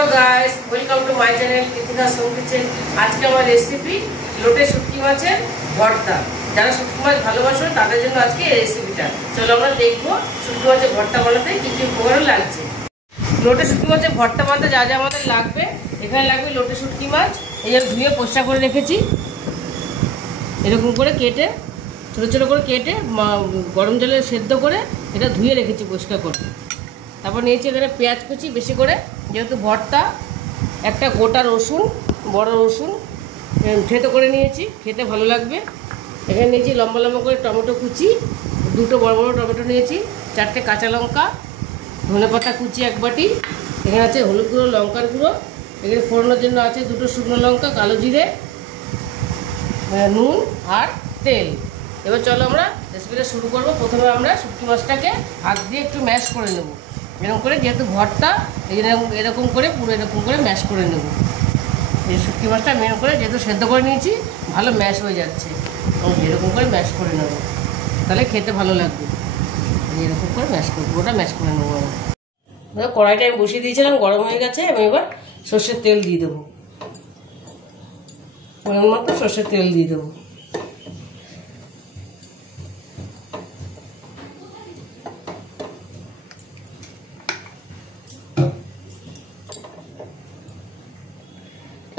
Hello guys, welcome to my channel Kritika's home kitchen. आज के আমার রেসিপি লোটে শুটকি মাছের ভর্তা। যারা শুটকি মাছ ভালোবাসো তাদের জন্য আজকে এই রেসিপিটা। চলো আমরা দেখব শুটকি মাছের ভর্তা বানাতে কি কি উপকরণ লাগছে। লোটে শুটকি মাছের ভর্তা বানাতে যা যা আমাদের লাগবে, এখানে লাগবে লোটে শুটকি মাছ। এই যে ধুয়ে পরিষ্কার করে রেখেছি, এরকম করে কেটে ছোটো ছোটো করে কেটে গরম জলে সেদ্ধ করে এটা ধুয়ে রেখেছি পরিষ্কার করে। তারপর নিয়েছি এখানে পেঁয়াজ কুচি বেশি করে, যেহেতু ভর্তা। একটা গোটা রসুন, বড় রসুন থেতো করে নিয়েছি, খেতে ভালো লাগবে। এখানে নিয়েছি লম্বা লম্বা করে টমেটো কুচি, দুটো বড় বড় টমেটো নিয়েছি, 4টে কাঁচা লঙ্কা, ধনেপাতা কুচি 1 বাটি। এখানে আছে হলুদ গুঁড়ো, লঙ্কার গুঁড়ো। এখানে ফোড়নের জন্য আছে 2টো শুকনো লঙ্কা, কালো জিরে, নুন আর তেল। এবার চলো আমরা রেসিপিটা শুরু করব। প্রথমে আমরা শুটকি মাছটাকে হাত দিয়ে একটু ম্যাশ করে নেব, এরকম করে, যেহেতু ভর্তা এরকম করে পুরো এরকম করে ম্যাশ করে নেব। এই শুটকি মাছটা মেন করে যেহেতু সেদ্ধ করে নিয়েছি, ভালো ম্যাশ হয়ে যাচ্ছে, এরকম করে ম্যাশ করে নেব, তাহলে খেতে ভালো লাগবে। এরকম করে ম্যাশ করবো, ওটা ম্যাশ করে নেবো। আমি কড়াইটা আমি বসিয়ে দিয়েছিলাম, গরম হয়ে গেছে। আমি এবার সর্ষের তেল দিয়ে দেবো, পরিমাণ মতো সর্ষের তেল দিয়ে দেবো।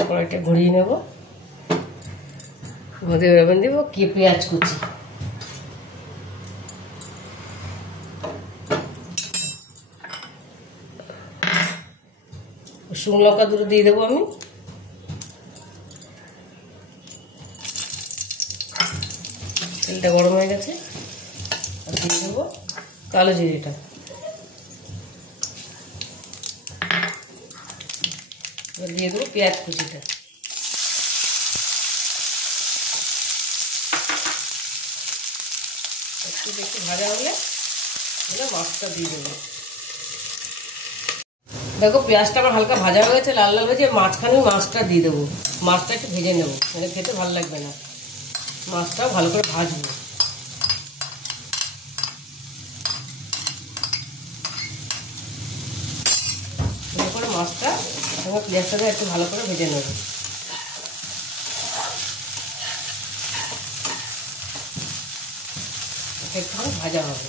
কড়াইটা ঘুরিয়ে নেব, মধ্যে এরকম দেবো কি পেঁয়াজ কুচি, শুকনো লঙ্কা 2টো দিয়ে দেবো আমি। তেলটা গরম হয়ে গেছে, আর দিয়ে দেবো কালো জিরেটা। দিয়ে দেবো পেঁয়াজ কুচিটা। একটু ভাজা হলে মাছটা দিয়ে দেবো। দেখো পেঁয়াজটা আমার হালকা ভাজা হয়ে গেছে, লাল লাল হয়েছে। মাঝখানে মাছটা দিয়ে দেবো, মাছটা একটু ভেজে নেবো, মানে খেতে ভালো লাগবে না। মাছটাও ভালো করে ভাজবো। ভালো করে মাছটা আমার পেঁয়াজটাকে একটু ভালো করে ভেজে নেব। একটু ভাজা হবে।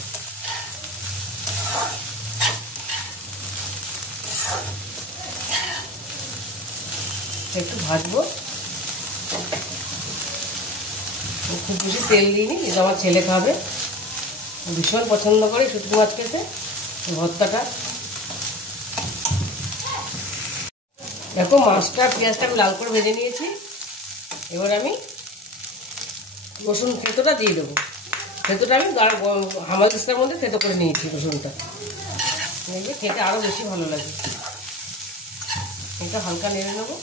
একটু ভাজবো, খুব বেশি তেল দিইনি, এটা আমার ছেলে খাবে, ভীষণ পছন্দ করে শুটকি মাছ খেতে। ভর্তাটা দেখো, মাছটা পেঁয়াজটা আমি লাল করে ভেজে নিয়েছি। এবার আমি রসুন থেতোটা দিয়ে দেবো। থেতোটা আমি হামালদিস্তার মধ্যে থেতো করে নিয়েছি রসুনটা, খেতে আরও বেশি ভালো লাগে। এটা হালকা নেড়ে নেবো।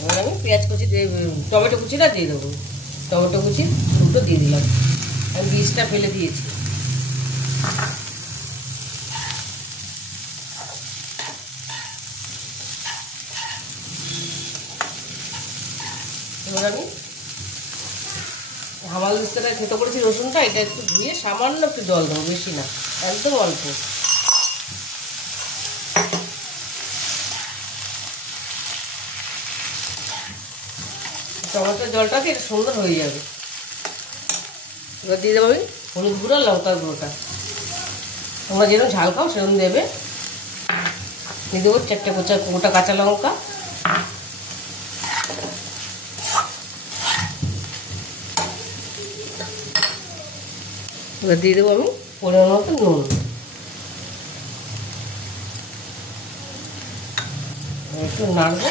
এবার আমি পেঁয়াজ কুচি দিয়ে টমেটো কুচিটা দিয়ে দেবো। টমেটো কুচি 2টো দিয়ে দিলাম, আমি বীজটা ফেলে দিয়েছি। এবার আমি হামালদিস্তাটা থেতো করেছি রসুনটা, এটা একটু ধুয়ে সামান্য একটু জল দেবো, বেশি না, একদম অল্প। টমেটোর জলটা দিয়ে এটা সুন্দর হয়ে যাবে। এবার দিয়ে দেবো আমি হলুদ গুঁড়ো, লঙ্কার গুঁড়োটা। তোমরা যেরকম ঝাল খাও সেরকম দেবে। দিয়ে দেবো 4টে গোটা কাঁচা লঙ্কা। এবার দিয়ে দেবো আমি পরিমাণ মতো নুন। একটু নাড়বো,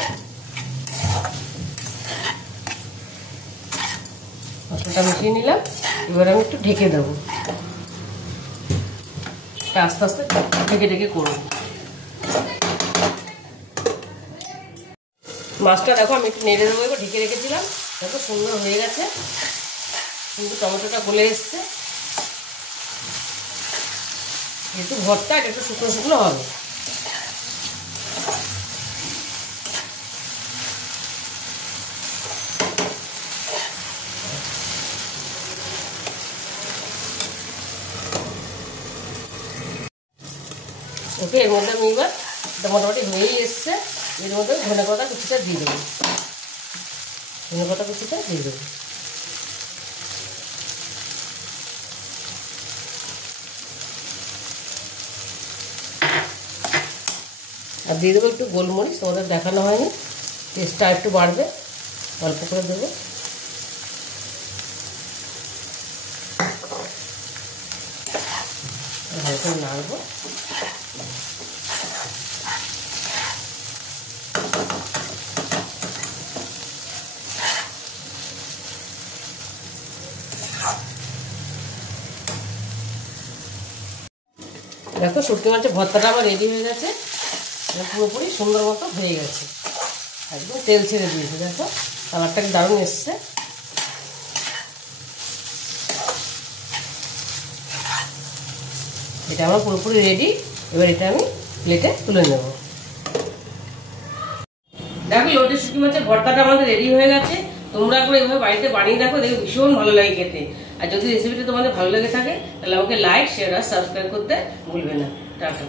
মশলাটা মিশিয়ে নিলাম। এবার আমি একটু ঢেকে দেবো, আস্তে আস্তে ঢেকে ঢেকে করবো। মাছটা দেখো আমি একটু নেড়ে দেবো, এবার ঢেকে রেখেছিলাম। দেখো সুন্দর হয়ে গেছে, কিন্তু টমেটোটা গলে এসছে। যেহেতু ভর্তা, এটা একটু শুকনো শুকনো হবে। ওকে, এর মধ্যে আমি এবার মোটামুটি হয়েই এসছে। এর মধ্যে ধনে পাতা কুচিটা দিয়ে দেবো, ধনে পাতা কুচিটা দিয়ে দেবো। আর দিয়ে দেবো একটু গোলমরিচ, তোমাদের দেখানো হয়নি, টেস্টটা একটু বাড়বে, অল্প করে দেবো। হালকা নাড়বো। দেখো শুটকি মাছের ভর্তাটা আমার রেডি হয়ে গেছে, পুরোপুরি সুন্দর মতো হয়ে গেছে, একদম তেল ছেড়ে দিয়েছে। দেখো কালারটা দারুণ এসছে। এটা আমার পুরোপুরি রেডি। এবার এটা আমি প্লেটে তুলে নেব। দেখো লোটে শুটকি মাছের ভর্তাটা আমাদের রেডি হয়ে গেছে। তোমরা করে এভাবে বাড়িতে বানিয়ে দেখো, দেখো ভীষণ ভালো লাগে খেতে। আর যদি রেসিপিটা তোমাদের ভালো লেগে থাকে তাহলে আমাকে লাইক, শেয়ার আর সাবস্ক্রাইব করতে ভুলবে না। টাটা।